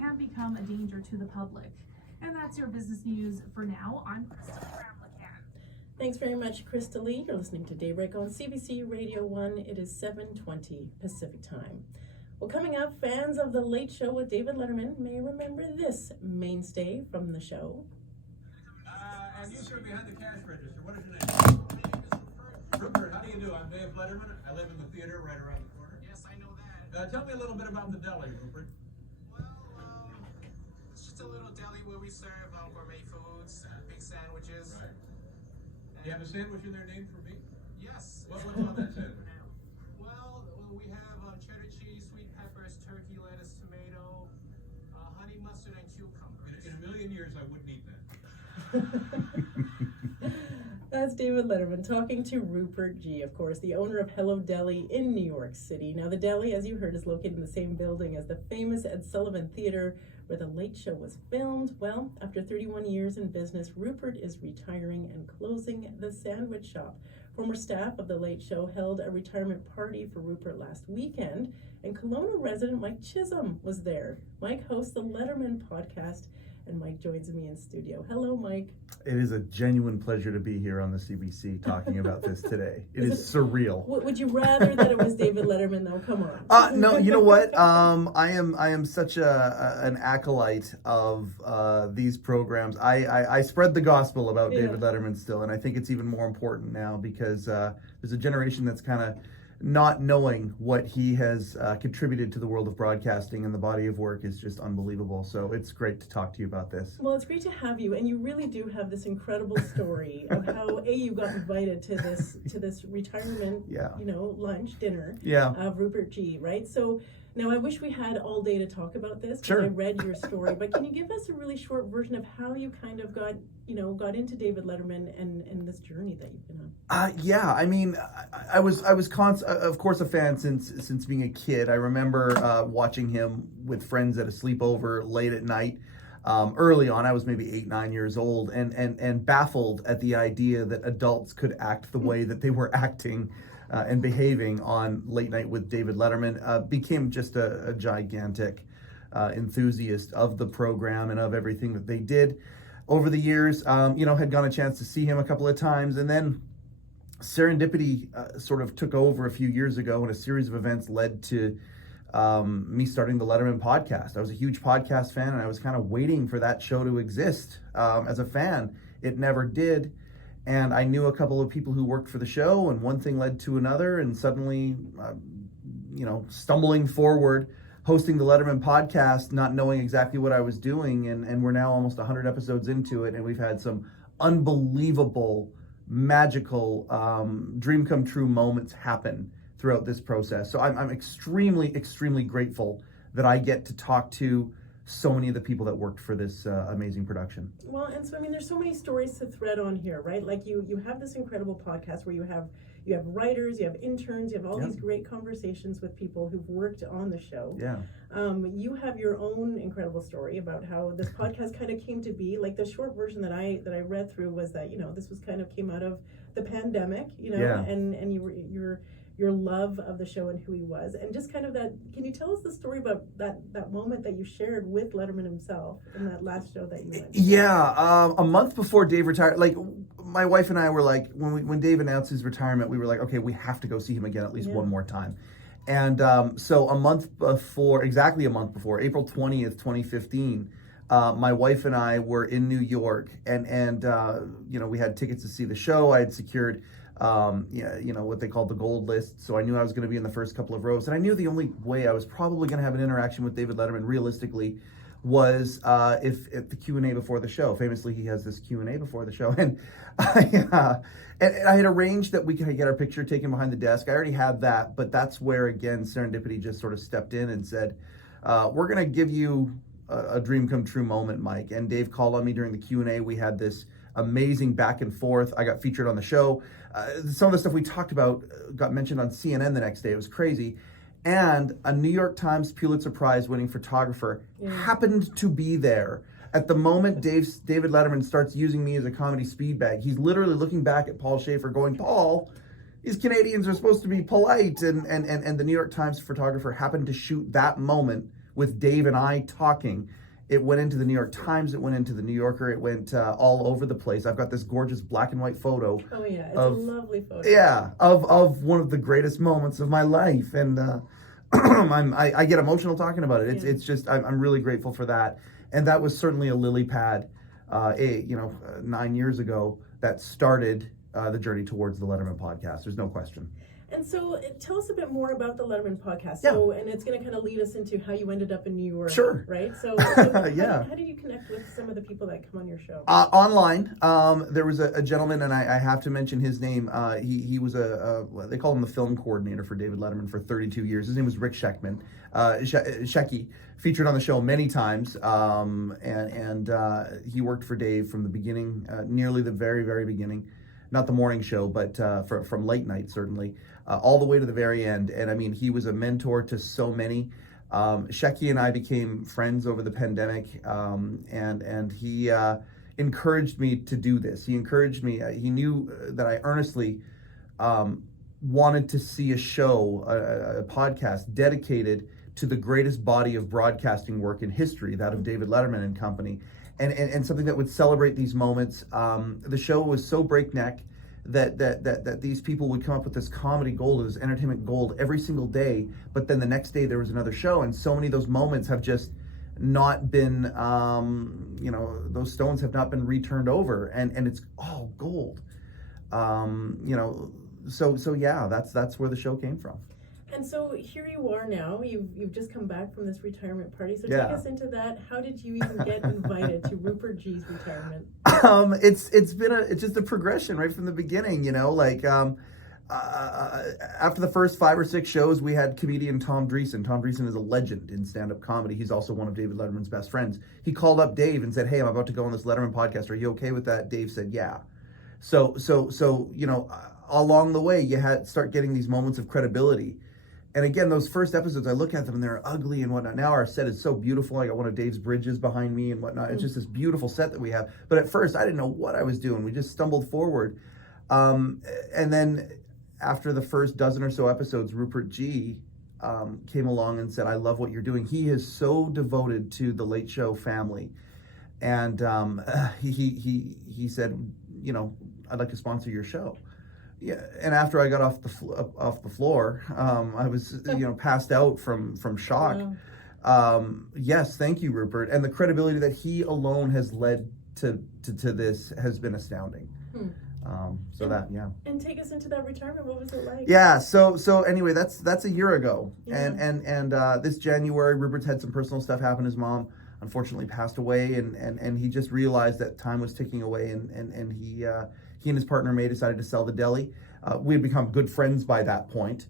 can become a danger to the public. And that's your business news for now. I'm Crystal Ramlican. Thanks very much, Krista Lee. You're listening to Daybreak on CBC Radio 1. It is 7:20 Pacific Time. Well, coming up, fans of The Late Show with David Letterman may remember this mainstay from the show. And you, sir, behind the cash register, what is your name? Rupert, how do you do? I'm Dave Letterman. I live in the theater right around the corner. Yes, I know that. Tell me a little bit about the deli, Rupert. Well, it's just a little deli where we serve gourmet foods, big sandwiches. Right. Do you have a sandwich in there named for me? Yes. What's on that sandwich? Well, we have cheddar cheese, sweet peppers, turkey, lettuce, tomato, honey mustard, and cucumber. In a million years, I wouldn't eat that. That's David Letterman talking to Rupert G., of course, the owner of Hello Deli in New York City. Now, the deli, as you heard, is located in the same building as the famous Ed Sullivan Theater, where The Late Show was filmed. Well, after 31 years in business, Rupert is retiring and closing the sandwich shop. Former staff of The Late Show held a retirement party for Rupert last weekend, and Kelowna resident Mike Chisholm was there. Mike hosts the Letterman Podcast, and Mike joins me in studio. Hello, Mike. It is a genuine pleasure to be here on the CBC talking about this today. It is surreal. Would you rather that it was David Letterman, though? Come on. No, you know what? I am such an acolyte of these programs. I spread the gospel about David Letterman still, and I think it's even more important now because there's a generation that's kind of not knowing what he has contributed to the world of broadcasting, and the body of work is just unbelievable. So it's great to talk to you about this. Well, it's great to have you, and you really do have this incredible story of how you got invited to this retirement, lunch dinner of Rupert G. Right? So now I wish we had all day to talk about this. Sure. I read your story, but can you give us a really short version of how you kind of got into David Letterman and this journey that you've been on? I mean, I was of course a fan since being a kid. I remember watching him with friends at a sleepover late at night. Early on, I was maybe 8-9 years old, and baffled at the idea that adults could act the way that they were acting and behaving on Late Night with David Letterman. Became just a gigantic enthusiast of the program and of everything that they did over the years. Had gotten a chance to see him a couple of times, and then serendipity sort of took over a few years ago, and a series of events led to me starting the Letterman Podcast. I was a huge podcast fan, and I was kind of waiting for that show to exist as a fan. It never did. And I knew a couple of people who worked for the show, and one thing led to another, and suddenly, stumbling forward, hosting the Letterman Podcast, not knowing exactly what I was doing, and we're now almost 100 episodes into it, and we've had some unbelievable, magical, dream come true moments happen throughout this process. So I'm extremely, extremely grateful that I get to talk to so many of the people that worked for this amazing production. Well, and so, I mean, there's so many stories to thread on here, right? Like you have this incredible podcast where you have writers, you have interns, you have all these great conversations with people who've worked on the show. Yeah. You have your own incredible story about how this podcast kind of came to be. Like the short version that I read through was that, this was kind of came out of the pandemic, and your love of the show and who he was, and just kind of that. Can you tell us the story about that moment that you shared with Letterman himself in that last show that you went to? Yeah, a month before Dave retired, like my wife and I were like, when Dave announced his retirement, we were like, okay, we have to go see him again at least one more time. And so exactly a month before, April 20th, 2015, my wife and I were in New York, and we had tickets to see the show. I had secured what they called the gold list. So I knew I was going to be in the first couple of rows. And I knew the only way I was probably going to have an interaction with David Letterman realistically was if at the Q&A before the show. Famously, he has this Q&A before the show. And I had arranged that we could get our picture taken behind the desk. I already had that, but that's where, again, serendipity just sort of stepped in and said, we're going to give you a dream come true moment, Mike. And Dave called on me during the Q&A. We had this amazing back and forth. I got featured on the show. Some of the stuff we talked about got mentioned on CNN the next day. It was crazy. And a New York Times Pulitzer Prize winning photographer happened to be there. At the moment David Letterman starts using me as a comedy speed bag, he's literally looking back at Paul Schaefer going, Paul, these Canadians are supposed to be polite. And the New York Times photographer happened to shoot that moment with Dave and I talking. It went into the New York Times, it went into the New Yorker, it went all over the place. I've got this gorgeous black and white photo. Oh yeah, it's a lovely photo. Yeah, of one of the greatest moments of my life, and I get emotional talking about it. It's just I'm really grateful for that, and that was certainly a lily pad, 9 years ago that started the journey towards the Letterman Podcast. There's no question. And so tell us a bit more about the Letterman Podcast. Yeah. So, and it's going to kind of lead us into how you ended up in New York. Sure. Right? So Yeah. How did you connect with some of the people that come on your show? Online. There was a gentleman, and I have to mention his name. He was they call him the film coordinator for David Letterman for 32 years. His name was Rick Sheckman. Shecky, featured on the show many times. And he worked for Dave from the beginning, nearly the very, very beginning. Not the morning show, but from late night, certainly, all the way to the very end. And I mean, he was a mentor to so many. Shecky and I became friends over the pandemic, and he encouraged me to do this. He encouraged me. He knew that I earnestly wanted to see a show, a podcast dedicated to the greatest body of broadcasting work in history, that of David Letterman and company. And something that would celebrate these moments. The show was so breakneck that these people would come up with this comedy gold, this entertainment gold every single day, but then the next day there was another show, and so many of those moments have just not been, those stones have not been returned over, and it's all gold. So yeah, that's where the show came from. And so here you are now. You've just come back from this retirement party. So Yeah. take us into that. How did you even get invited to Rupert G's retirement? It's just a progression right from the beginning. After the first 5 or 6 shows, we had comedian Tom Dreesen. Tom Dreesen is a legend in stand-up comedy. He's also one of David Letterman's best friends. He called up Dave and said, "Hey, I'm about to go on this Letterman podcast. Are you okay with that?" Dave said, "Yeah." So along the way, you start getting these moments of credibility. And again, those first episodes, I look at them and they're ugly and whatnot. Now our set is so beautiful. I got one of Dave's bridges behind me and whatnot. It's just this beautiful set that we have. But at first, I didn't know what I was doing. We just stumbled forward. And then after the first dozen or so episodes, Rupert G came along and said, "I love what you're doing." He is so devoted to the Late Show family. And he said, "I'd like to sponsor your show." Yeah, and after I got off the floor, I was passed out from shock. Wow. Yes, thank you, Rupert. And the credibility that he alone has led to this has been astounding. And take us into that retirement. What was it like? Yeah. So anyway, that's a year ago, Yeah. and this January, Rupert's had some personal stuff happen. His mom unfortunately passed away, and he just realized that time was ticking away, and he and his partner May decided to sell the deli. We had become good friends by that point.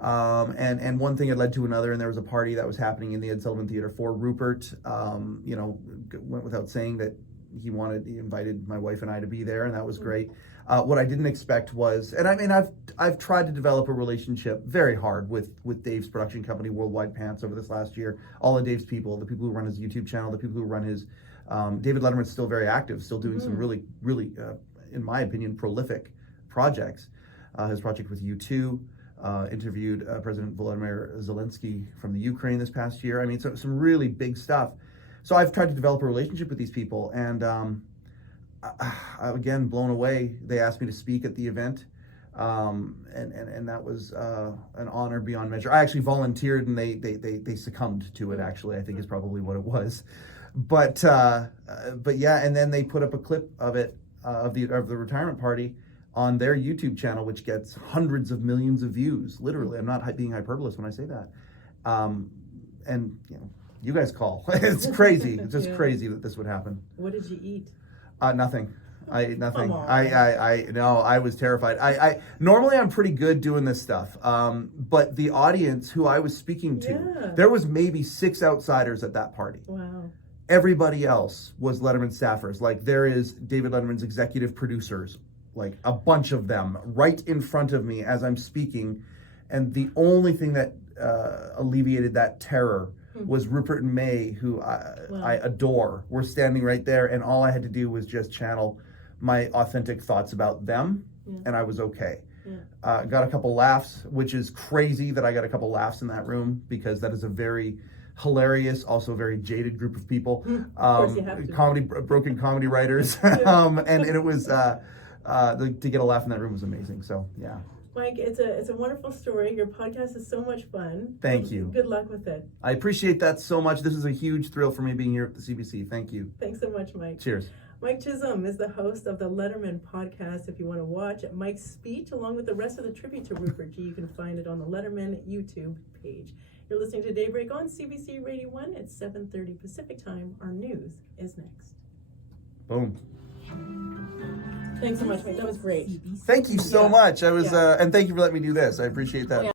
And one thing had led to another, and there was a party that was happening in the Ed Sullivan Theater for Rupert. Went without saying that he invited my wife and I to be there, and that was great. What I didn't expect was, and I mean, I've tried to develop a relationship very hard with Dave's production company, Worldwide Pants, over this last year. All of Dave's people, the people who run his YouTube channel, the people who run his, David Letterman's still very active, still doing some really, really, in my opinion, prolific projects. His project with U2, interviewed President Volodymyr Zelensky from the Ukraine this past year. I mean, so some really big stuff. So I've tried to develop a relationship with these people, and again, blown away. They asked me to speak at the event, and that was an honor beyond measure. I actually volunteered, and they succumbed to it. Actually, I think is probably what it was. But yeah, and then they put up a clip of it of the retirement party on their YouTube channel, which gets hundreds of millions of views. Literally, I'm not being hyperbolous when I say that. And you guys call. It's crazy. It's just crazy that this would happen. What did you eat? Nothing. I ate nothing. Come on. I was terrified. I normally I'm pretty good doing this stuff. But the audience who I was speaking to, there was maybe 6 outsiders at that party. Wow. Everybody else was Letterman staffers. Like, there is David Letterman's executive producers, like a bunch of them right in front of me as I'm speaking. And the only thing that alleviated that terror was Rupert and May, who I adore, were standing right there, and all I had to do was just channel my authentic thoughts about them, and I was okay. Got a couple laughs, which is crazy that I got a couple laughs in that room, because that is a very hilarious, also very jaded group of people. Of course you have to. Broken comedy writers. And it was, to get a laugh in that room was amazing. So, yeah. Mike, it's a wonderful story. Your podcast is so much fun. Thank you. Good luck with it. I appreciate that so much. This is a huge thrill for me being here at the CBC. Thank you. Thanks so much, Mike. Cheers. Mike Chisholm is the host of the Letterman Podcast. If you want to watch Mike's speech along with the rest of the tribute to Rupert G, you can find it on the Letterman YouTube page. You're listening to Daybreak on CBC Radio 1 at 7:30 Pacific Time. Our news is next. Boom. Thanks so much, Mike. That was great. Thank you so much. I was, Yeah. and thank you for letting me do this. I appreciate that. Yeah.